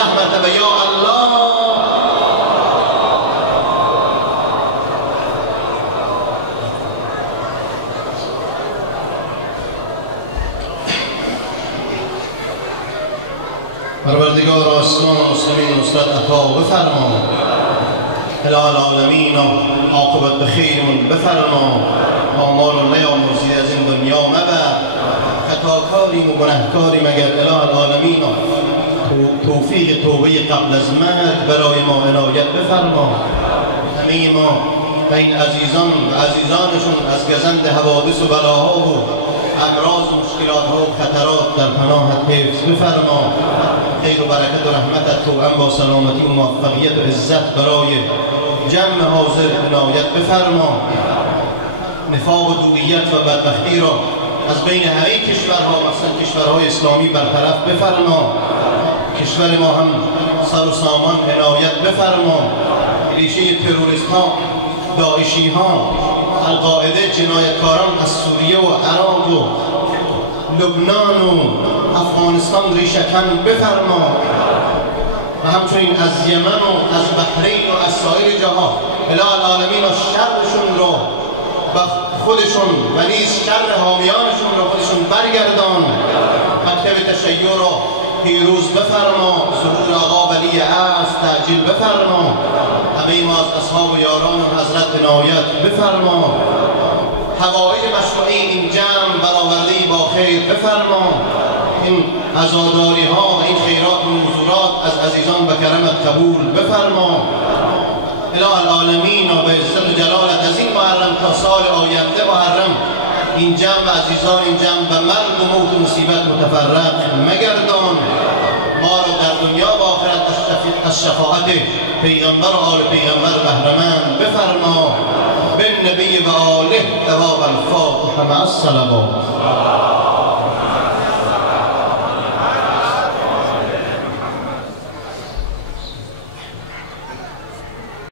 رحمت و یا الله. پروردگار اسلام و مسلمین نصرت عطا بفرما، اله العالمین عاقبت بخیرمون بفرما، آمال و نیامرزی از این دنیا مبر، خطاکاریم و گنهکاریم اگر اله العالمین توفیق توبه قبل از مرگ برای ما عنایت بفرما. همه ما و این عزیزان و عزیزانشون از گزند حوادث و بلاها و امراض و مشکلات ها و خطرات در پناهت حفظ بفرما. خیر و برکت و رحمتت توأم با سلامتی و موفقیت و عزت برای جمع حاضر عنایت بفرما. نفاق و دویت و بدبختی را از بین همه کشورها مثلا کشورهای اسلامی برطرف بفرما. کشور ما هم سر و سامان عنایت بفرما. ریشه تروریست ها، داعشی ها، القاعده، جنایتکاران از سوریه و عراق و لبنان و افغانستان ریشه‌کن بفرما و همچنین از یمن و از بحرین و از سایر جاها اله العالمین شرشون رو و خودشون و نیز شر حامیانشون رو خودشون برگردان. مکتب تشیع را پیروز بفرما. ظهور آقا ولی عصر تعجیل بفرما. همه ما از اصحاب و یاران حضرت عنایت بفرما. حوائج مشروعی این جمع برآورده با خیر بفرما. این عزاداری ها و این خیرات و نذورات از عزیزان به کرمت قبول بفرما. اله العالمین و به عزت و جلالت از این محرم تا سال آینده محرم این جمع عزیزان این جمع به مرگ و موت و مصیبت متفرق مگردان. ما را در دنیا و آخرت از شفاعت پیغمبر و آل پیغمبر بهره‌مند بفرما. بالنبی و آله دوام الفاتحه مع الصلوات.